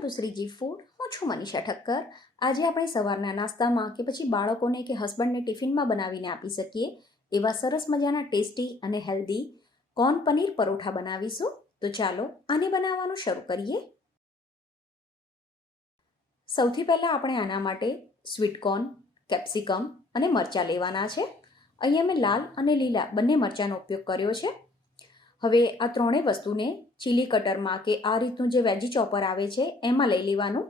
Welcome to Shriji food. હું છું મનીષા ઠક્કર. આજે આપણે સવારના નાસ્તામાં કે પછી બાળકોને કે હસબન્ડને ટિફિનમાં બનાવીને આપી શકીએ એવા સરસ મજાના ટેસ્ટી અને હેલ્ધી કોર્ન પનીર પરોઠા બનાવીશું. તો ચાલો આને બનાવવાનું શરૂ કરીએ. સૌથી પહેલાં આપણે આના માટે સ્વીટ કોર્ન, કેપ્સિકમ અને મરચાં લેવાના છે. અહીંયા મેં લાલ અને લીલા બંને મરચાંનો ઉપયોગ કર્યો છે. હવે આ ત્રણેય વસ્તુને ચીલી કટરમાં કે આ રીતનું જે વેજી ચોપર આવે છે એમાં લઈ લેવાનું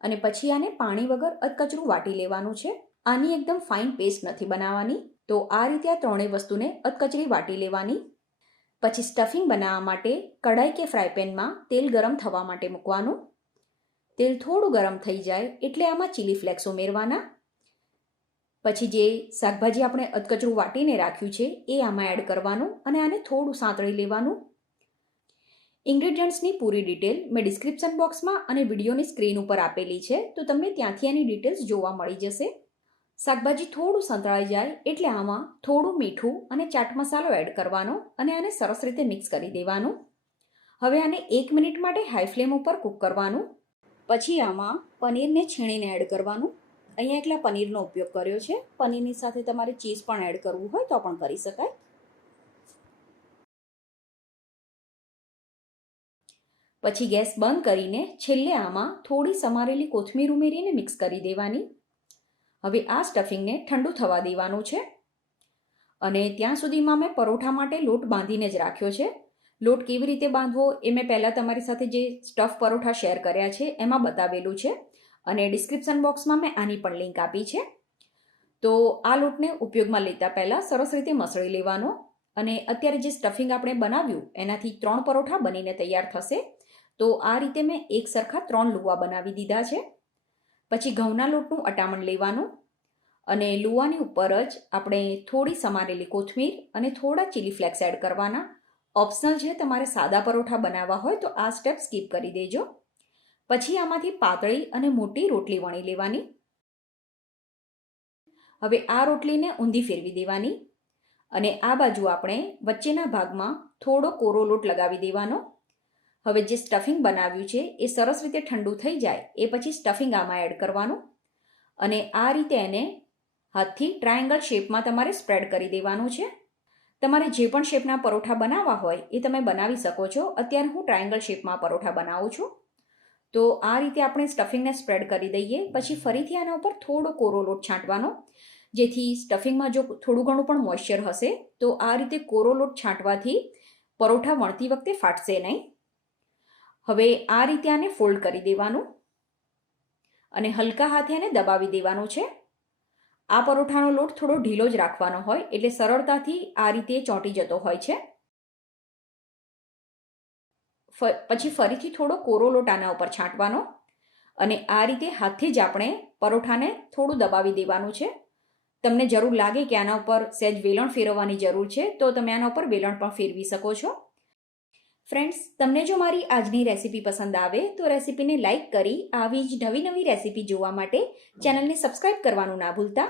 અને પછી આને પાણી વગર અધકચરું વાટી લેવાનું છે. આની એકદમ ફાઇન પેસ્ટ નથી બનાવવાની. તો આ રીતે આ ત્રણેય વસ્તુને અધકચરી વાટી લેવાની. પછી સ્ટફિંગ બનાવવા માટે કઢાઈ કે ફ્રાય પેનમાં તેલ ગરમ થવા માટે મૂકવાનું. તેલ થોડું ગરમ થઈ જાય એટલે આમાં ચીલી ફ્લેક્સ ઉમેરવાના. પછી જે શાકભાજી આપણે અધકચરું વાટીને રાખ્યું છે એ આમાં એડ કરવાનું અને આને થોડું સાંતળી લેવાનું. ઇન્ગ્રેડિયન્ટ્સની પૂરી ડિટેલ મેં ડિસ્ક્રિપ્શન બોક્સમાં અને વિડીયોની સ્ક્રીન ઉપર આપેલી છે, તો તમને ત્યાંથી એની ડિટેલ્સ જોવા મળી જશે. શાકભાજી થોડું સંતળાઈ જાય એટલે આમાં થોડું મીઠું અને ચાટ મસાલો એડ કરવાનો અને આને સરસ રીતે મિક્સ કરી દેવાનું. હવે આને 1 મિનિટ માટે હાઈ ફ્લેમ ઉપર કૂક કરવાનું. પછી આમાં પનીરને છીણીને એડ કરવાનું. અહીંયા એકલા પનીરનો ઉપયોગ કર્યો છે. પનીરની સાથે તમારે ચીઝ પણ એડ કરવું હોય તો પણ કરી શકાય. પછી ગેસ બંધ કરીને છેલ્લે આમાં થોડી સમારેલી કોથમીર ઉમેરીને મિક્સ કરી દેવાની. હવે આ સ્ટફિંગને ઠંડુ થવા દેવાનું છે અને ત્યાં સુધીમાં મેં પરોઠા માટે લોટ બાંધીને જ રાખ્યો છે. લોટ કેવી રીતે બાંધવો એ મેં પહેલાં તમારી સાથે જે સ્ટફ પરોઠા શેર કર્યા છે એમાં બતાવેલું છે અને ડિસ્ક્રિપ્શન બોક્સમાં મેં આની પણ લિંક આપી છે. તો આ લોટને ઉપયોગમાં લેતા પહેલાં સરસ રીતે મસળી લેવાનો અને અત્યારે જે સ્ટફિંગ આપણે બનાવ્યું એનાથી 3 પરોઠા બનીને તૈયાર થશે. તો આ રીતે મેં એક સરખા 3 લુવા બનાવી દીધા છે. પછી ઘઉંના લોટનું અટામણ લેવાનું અને લુવાની ઉપર જ આપણે થોડી સમારેલી કોથમીર અને થોડા ચીલી ફ્લેક્સ એડ કરવાના. ઓપ્શનલ છે, તમારે સાદા પરોઠા બનાવવા હોય તો આ સ્ટેપ સ્કીપ કરી દેજો. પછી આમાંથી પાતળી અને મોટી રોટલી વણી લેવાની. હવે આ રોટલીને ઊંધી ફેરવી દેવાની અને આ બાજુ આપણે વચ્ચેના ભાગમાં થોડો કોરો લોટ લગાવી દેવાનો. હવે જે સ્ટફિંગ બનાવ્યું છે એ સરસ રીતે ઠંડુ થઈ જાય એ પછી સ્ટફિંગ આમાં એડ કરવાનું અને આ રીતે એને હાથથી ટ્રાયેંગલ શેપમાં તમારે સ્પ્રેડ કરી દેવાનું છે. તમારે જે પણ શેપના પરોઠા બનાવવા હોય એ તમે બનાવી શકો છો. અત્યારે હું ટ્રાયેંગલ શેપમાં પરોઠા બનાવું છું. તો આ રીતે આપણે સ્ટફિંગને સ્પ્રેડ કરી દઈએ. પછી ફરીથી આના ઉપર થોડો કોરો લોટ છાંટવાનો, જેથી સ્ટફિંગમાં જો થોડું ઘણું પણ મોઇશ્ચર હશે તો આ રીતે કોરો લોટ છાંટવાથી પરોઠા વણતી વખતે ફાટશે નહીં. હવે આ રીતે આને ફોલ્ડ કરી દેવાનું અને હલકા હાથે આને દબાવી દેવાનું છે. આ પરોઠાનો લોટ થોડો ઢીલો જ રાખવાનો હોય એટલે સરળતાથી આ રીતે ચોંટી જતો હોય છે. પછી ફરીથી થોડો કોરો લોટ આના ઉપર છાંટવાનો અને આ રીતે હાથથી જ આપણે પરોઠાને થોડું દબાવી દેવાનું છે. તમને જરૂર લાગે કે આના ઉપર સહેજ વેલણ ફેરવવાની જરૂર છે તો તમે આના ઉપર વેલણ પણ ફેરવી શકો છો. ફ્રેન્ડ્સ, તમને જો મારી આજની રેસીપી પસંદ આવે તો રેસીપીને લાઇક કરી આવી જ નવી નવી રેસીપી જોવા માટે ચેનલને સબસ્ક્રાઇબ કરવાનું ના ભૂલતા.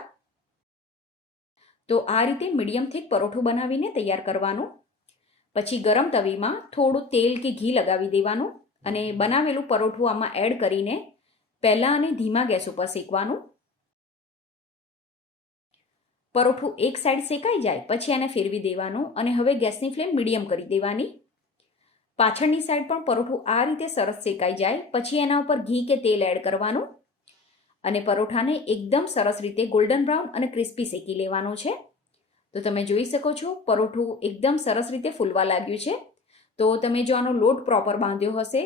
તો આ રીતે મીડિયમ થીક પરોઠું બનાવીને તૈયાર કરવાનું. પછી ગરમ તવીમાં થોડું તેલ કે ઘી લગાવી દેવાનું અને બનાવેલું પરોઠું આમાં એડ કરીને પહેલાં અને ધીમા ગેસ ઉપર શેકવાનું. પરોઠું એક સાઈડ શેકાઈ જાય પછી એને ફેરવી દેવાનું અને હવે ગેસની ફ્લેમ મીડિયમ કરી દેવાની. પાછળની સાઈડ પણ પરોઠું આ રીતે સરસ શેકાઈ જાય પછી એના ઉપર ઘી કે તેલ એડ કરવાનું અને પરોઠાને એકદમ સરસ રીતે ગોલ્ડન બ્રાઉન અને ક્રિસ્પી શેકી લેવાનું છે. તો તમે જોઈ શકો છો પરોઠું એકદમ સરસ રીતે ફૂલવા લાગ્યું છે. તો તમે જો આનો લોટ પ્રોપર બાંધ્યો હશે,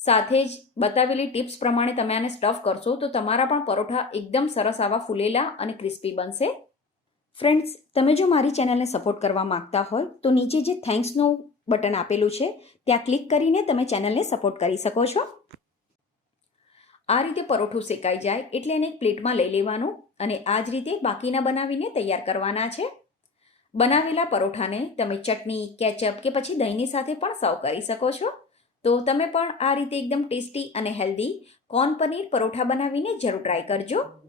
સાથે જ બતાવેલી ટિપ્સ પ્રમાણે તમે આને સ્ટફ કરશો તો તમારા પણ પરોઠા એકદમ સરસ આવા ફૂલેલા અને ક્રિસ્પી બનશે. ફ્રેન્ડ્સ, તમે જો મારી ચેનલને સપોર્ટ કરવા માંગતા હોય તો નીચે જે થેન્ક્સનું બટન આપેલું છે ત્યાં ક્લિક કરીને તમે ચેનલને સપોર્ટ કરી શકો છો. આ રીતે પરોઠું શેકાઈ જાય એટલે એને એક પ્લેટમાં લઈ લેવાનું અને આ જ રીતે બાકીના બનાવીને તૈયાર કરવાના છે. બનાવેલા પરોઠાને તમે ચટણી, કેચઅપ કે પછી દહીંની સાથે પણ સર્વ કરી શકો છો. તો તમે પણ આ રીતે એકદમ ટેસ્ટી અને હેલ્ધી કોર્ન પનીર પરોઠા બનાવીને જરૂર ટ્રાય કરજો.